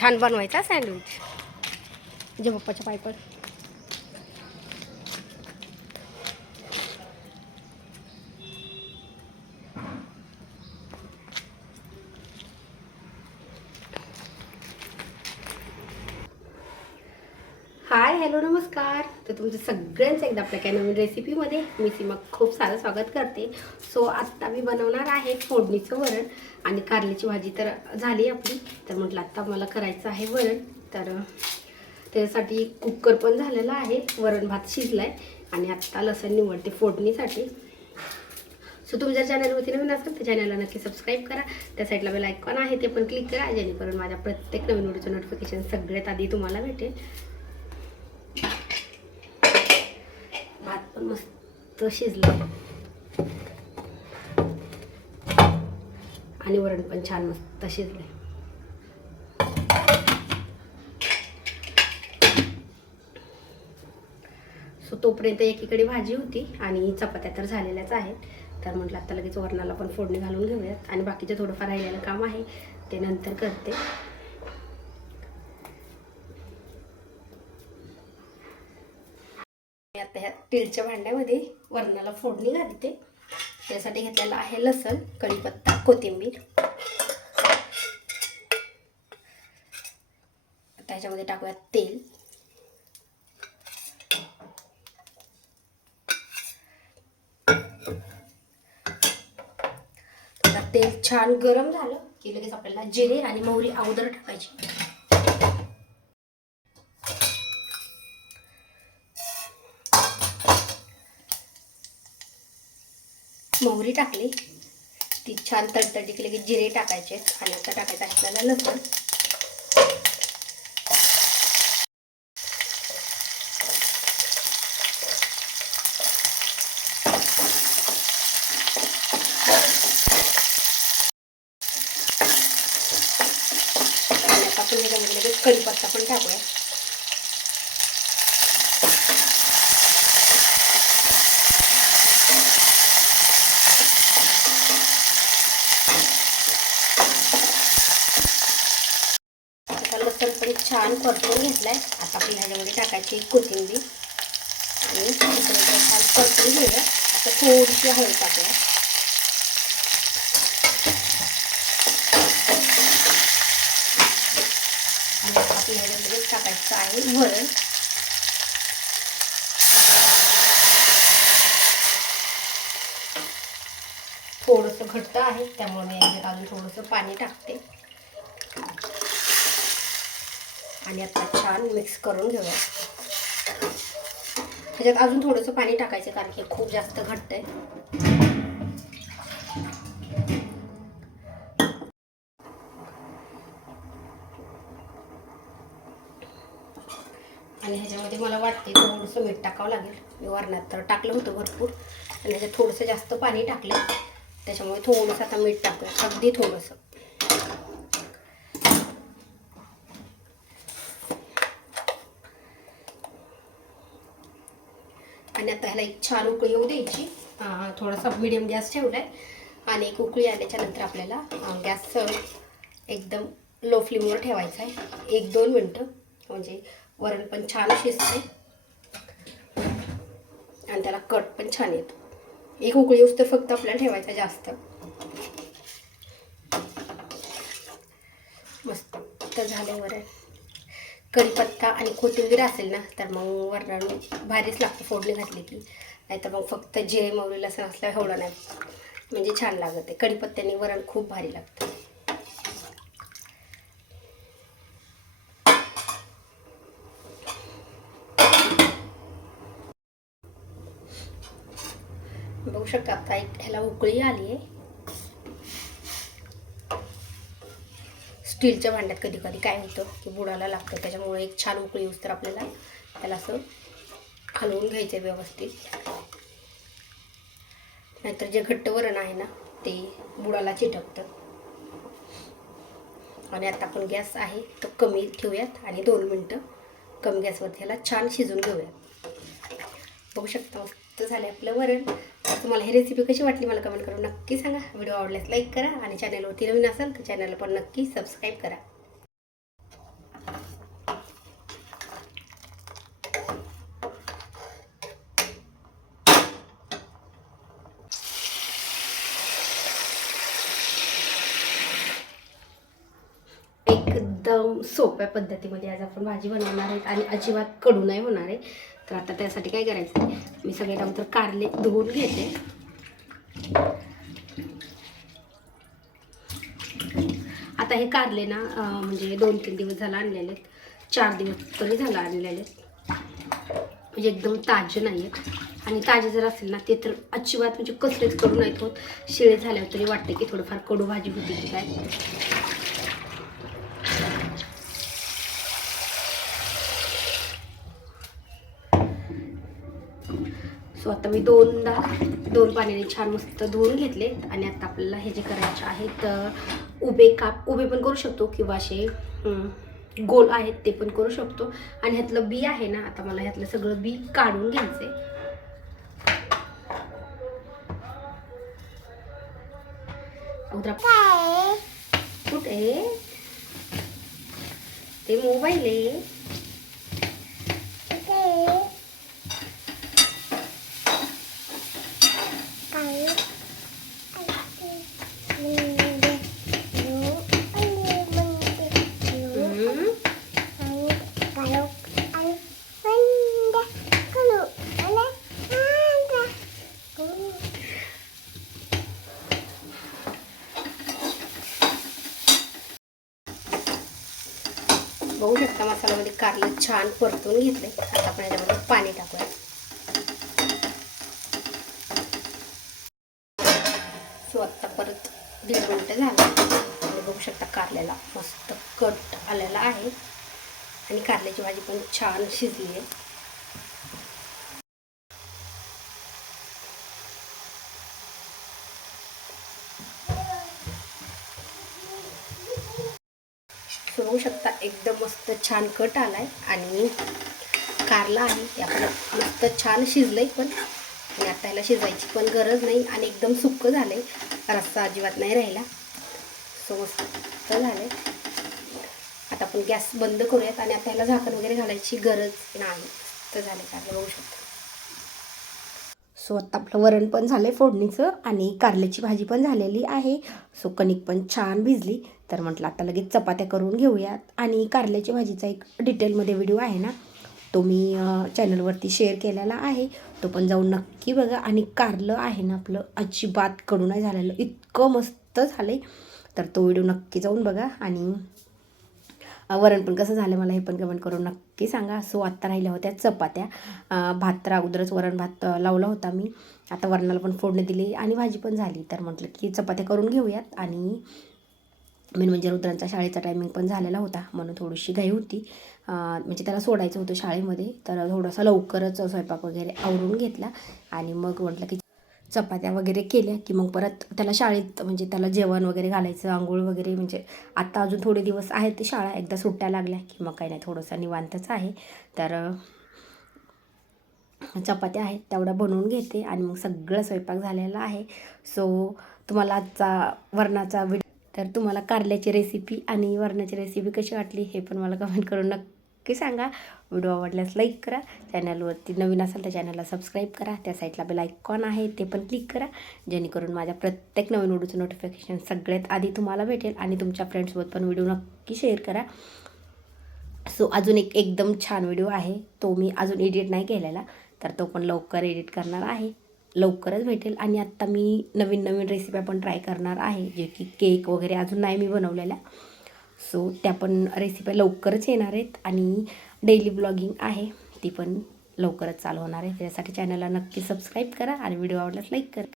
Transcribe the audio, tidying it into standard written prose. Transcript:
छान बनवायचा सँडविच जे पप्पाच्या पायपर. हाय हॅलो नमस्कार. तर तुमचं सगळ्यांचं एकदा आपल्या काय नवीन रेसिपीमध्ये मी सीमा खूप सारं स्वागत करते. सो आत्ता मी बनवणार आहे फोडणीचं वरण आणि कारल्याची भाजी तर झाली आपली. तर म्हटलं आत्ता मला करायचं आहे वरण. तर त्यासाठी कुकर पण झालेला आहे, वरण भात शिजला आहे आणि आत्ता लसूण निवडते फोडणीसाठी. सो तुम्ही जर चॅनलवरती नवीन असाल तर चॅनलला नक्की सबस्क्राईब करा. त्या साईडला बेल आयकॉन आहे ते पण क्लिक करा, जेणेकरून माझ्या प्रत्येक नवीन व्हिडिओचं नोटिफिकेशन सगळ्यात आधी तुम्हाला भेटेल. भात पण मस्त शिजला आणि वरण पण छान मस्त शिजले. सो तोपर्यंत एकीकडे भाजी होती आणि चपात्या तर झालेल्याच आहेत. तर म्हटलं आता लगेच वरणाला पण फोडणी घालून घेऊयात आणि बाकीचे थोडंफार राहिलेलं काम आहे ते नंतर करते. आता ह्या स्टीलच्या भांड्यामध्ये वरणाला फोडणी घालते. त्यासाठी घेतलेला आहे लसूण, कढीपत्ता, कोथिंबीर. आता ह्याच्यामध्ये टाकूयात तेल. तेल छान गरम झालं की लगेच आपल्याला जिरे आणि मोहरी अगोदर टाकायची. मोहरी टाकली ती छान तडतडली की लगेच जिरे टाकायचे आणि आता टाकायचं आहे आपल्याला लसूण. आणि आता आपण ह्याच्यामध्ये लगेच कढीपत्ता पण टाकूया. लसूण पण छान परतून घेतलाय. आता आपण ह्याच्यामध्ये टाकायची कोथिंबीर आणि छान परतून घेऊया. आता थोडीशी हळद टाकूया. आणि आता आपण ह्याच्यामध्ये टाकायचं आहे वरण. थोडंसं घट्ट आहे त्यामुळे मी याच्यात अजून थोडंसं पाणी टाकते आणि आता छान मिक्स करून घेऊया. ह्याच्यात अजून थोडंसं पाणी टाकायचं कारण की खूप जास्त घट्ट आहे. आणि ह्याच्यामध्ये मला वाटते थोडंसं मीठ टाकावं लागेल. मी वरणात तर टाकलं होतं भरपूर आणि ह्याच्यात थोडंसं जास्त पाणी टाकलं त्याच्यामुळे थोडंसं आता मीठ टाकूया, अगदी थोडंसं. आणि आता ह्याला एक छान उकळी येऊ द्यायची. थोडासा मीडियम गॅस ठेवलाय आणि एक उकळी आल्याच्या नंतर आपल्याला गॅस एकदम लो फ्लेमवर ठेवायचा आहे 1-2 मिनटं, म्हणजे वरण पण छान शिजते आणि त्याला कट पण छान येतो. एक उकळी येऊस तर फक्त आपल्याला ठेवायचा जास्त. मस्त झालं वरण. कढीपत्ता आणि कोथिंबीर असेल ना तर मग वरण भारीच लागतं फोडणी घातली की. नाहीतर मग फक्त जिरे मोहरी लसूण असल्या एवढं नाही म्हणजे छान लागत आहे. कढीपत्त्याने वरण खूप भारी लागतं. बघू शकता आता एक ह्याला उकळी आली आहे. स्टीलच्या भांड्यात कधी कधी काय होतं की बुडाला लागतं, त्याच्यामुळे एक छान उकळी येऊस तर आपल्याला त्याला असं हलवून घ्यायचं व्यवस्थित. नाहीतर जे घट्ट वरण आहे ना ते बुडाला चिटकतं. आणि आता आपण गॅस आहे तो कमी ठेवूयात आणि 2 मिनटं कमी गॅसवरती ह्याला छान शिजून घेऊयात. बघू शकता मस्त झालं आपलं वरण. तुम्हाला ही रेसिपी कशी वाटली मला कमेंट करून नक्की सांगा. व्हिडिओ आवडल्यास लाईक करा आणि चॅनलवरती नवीन असाल तर चॅनलला पण नक्की सबस्क्राईब करा. एकदम सोप्या पद्धतीमध्ये आज आपण भाजी बनवणार आहेत आणि अजिबात कडू नाही होणार आहे. तर आता त्यासाठी काय करायचं आहे, मी सगळे अगोदर कारले धुवून घेते. आता हे कारले ना म्हणजे 2-3 दिवस झाला आणलेले आहेत, 4 दिवस तरी झाला आणलेले आहेत, म्हणजे एकदम ताजे नाही आहेत. आणि ताजे जर असेल ना ते तर अजिबात म्हणजे कसलेच कडू नाहीत होत. शिळे झाल्यावर तरी वाटते की थोडंफार कडू भाजी होती की काय. सो आता मी 2 पाण्याने छान मस्त धुवून घेतले. आणि आता आपल्याला हे जे करायचे आहेत, उभे पण करू शकतो किंवा असे गोल आहेत ते पण करू शकतो. आणि ह्यातलं बी आहे ना, आता मला ह्यातलं सगळं बी काढून घ्यायचंय. कुठे ते मोबाईल आहे. बघू शकता मसाल्यामध्ये कारले छान परतून घेतले. आता आपण याच्यामध्ये पाणी टाकूया. सो आता परत 1.5 मिनिटं झालं आणि बघू शकता कारल्याला मस्त कट आलेला आहे आणि कारल्याची भाजी पण छान शिजली आहे. बघू शकता एकदम मस्त छान कट आलाय आणि कारला आहे ते आपलं मस्त छान शिजलंय पण. आणि आता ह्याला शिजायची पण गरज नाही आणि एकदम सुक्क झालंय, रस्सा अजिबात नाही राहिला. सो मस्त झालंय. आता आपण गॅस बंद करूयात आणि आता ह्याला झाकण वगैरे घालायची गरज नाही. तर झालं कारलं बघू शकता. सो आता आपलं वरण पण झालंय फोडणीचं आणि कारल्याची भाजी पण झालेली आहे. सो कणिक पण छान भिजली. तर म्हटलं आता लगेच चपात्या करून घेऊयात. आणि कारल्याची भाजीचा एक डिटेलमध्ये व्हिडिओ आहे ना, तो मी चॅनलवरती शेअर केलेला आहे, तो पण जाऊन नक्की बघा. आणि कारलं आहे ना आपलं अजिबात कडू नाही झालेलं, इतकं मस्त झालं आहे. तर तो व्हिडिओ नक्की जाऊन बघा. आणि वरण पण कसं झालं मला हे पण कमेंट करून नक्की सांगा. सो आत्ता राहिल्या होत्या चपात्या. भात तर अगोदरच वरण भात लावला होता मी. आता वरणाला पण फोडणी दिली आणि भाजी पण झाली. तर म्हटलं की चपात्या करून घेऊयात. आणि मेन म्हणजे रुद्रांचा शाळेचा टायमिंग पण झालेला होता म्हणून थोडीशी घाई होती. म्हणजे त्याला सोडायचं होतं शाळेमध्ये, तर थोडासा लवकरच स्वयंपाक वगैरे आवरून घेतला. आणि मग म्हटलं की चपात्या वगैरे केल्या की मग परत त्याला शाळेत म्हणजे त्याला जेवण वगैरे घालायचं, आंघोळ वगैरे. म्हणजे आता अजून थोडे दिवस आहेत ते शाळा, एकदा सुट्ट्या लागल्या की मग काही नाही, थोडंसं निवांतच आहे. तर चपात्या आहेत तेवढ्या बनवून घेते आणि मग सगळं स्वयंपाक झालेला आहे. सो तुम्हाला आजचा वरणाचा तर तुम्हाला कारल्याची रेसिपी आणि वरणाची रेसिपी कशी वाटली हे पण मला कमेंट करून नक्की सांगा. व्हिडिओ आवडल्यास लाईक करा. चॅनलवरती नवीन असाल तर चॅनलला सबस्क्राईब करा. त्या साईडला बेल आयकॉन आहे ते पण क्लिक करा, जेणेकरून माझ्या प्रत्येक नवीन व्हिडिओचं नोटिफिकेशन सगळ्यात आधी तुम्हाला भेटेल. आणि तुमच्या फ्रेंड्ससोबत पण व्हिडिओ नक्की शेअर करा. सो अजून एकदम छान व्हिडिओ आहे, तो मी अजून एडिट नाही केलेला, तर तो पण लवकर एडिट करणार आहे, लवकरच भेटेल. आणि आत्ता मी नवीन रेसिपी पण ट्राय करणार आहे, जे की केक वगैरे अजून नाही मी बनवलेल्या. सो त्या पण रेसिपी लवकरच येणार आहेत. आणि डेली ब्लॉगिंग आहे ती पण लवकरच चालू होणार आहे. त्यासाठी चॅनलला नक्की सबस्क्राईब करा आणि व्हिडिओ आवडल्यास लाईक करा.